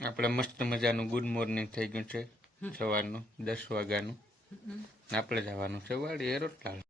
આપણે મસ્ત મજાનું ગુડ મોર્નિંગ થઈ ગયું છે સવારનું 10 વાગ્યાનું. આપણે જવાનું છે વાડીએ રોટલા.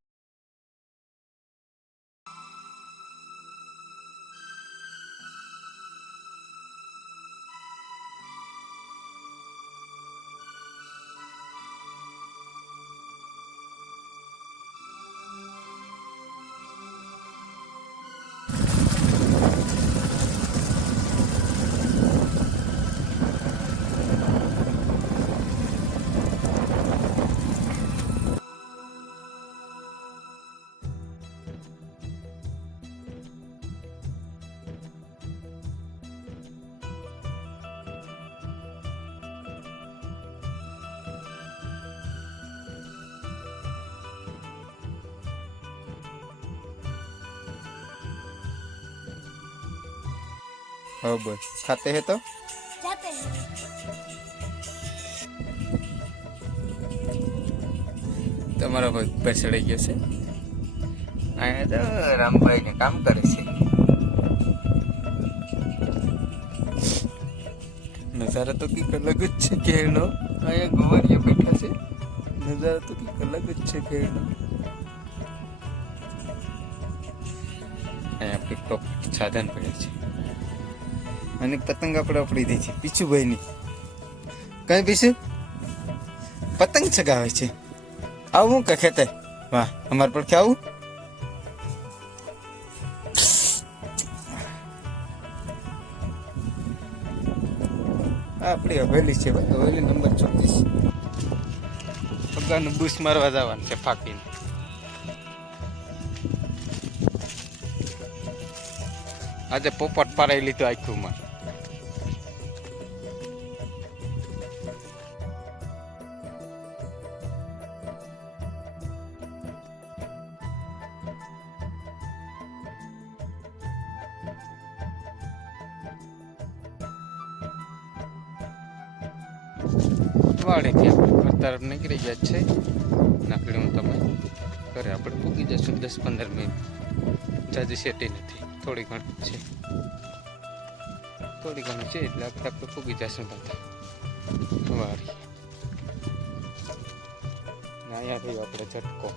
हाँ बस खाते हैं तो जाते हैं। તમારા ભાઈ ઉપર ચડી ગયો છે. અહીંયા તો રામભાઈ ને કામ કરે છે. નજારા તો કંઈક અલગ જ છે કેળનો. અહીંયા ગોવાળિયા બેઠા છે. નજારા તો કંઈક અલગ જ છે કેળનો. અહીંયા આપણી પ્રોપર્ટી સાધન પડે છે અને પતંગ આપણે આપડી દે છે પીછુભાઈની. કઈ પીછું પતંગ ચગાવે છે. આવું કે ખેતે વાહ અમાર પર ક્યાં આવું. આપણી હવેલી છે ભાઈ, હવેલી નંબર 34. પગાનું બૂસ મારવા જવાનું છે ફાકીને. આજે પોપટ પારાઈ લીધું આખું માં. વાડેથી આપણે ઘર તરફ નીકળી ગયા છે. નાકડી હું તમે ઘરે આપણે પૂગી જશું 10-15 મિનિટ. જાજી સેટી નથી, થોડી ઘણી છે એટલે આપણે પૂગી જશું બધા વાડી. અહીંયા રહ્યો આપણે ઝટકો.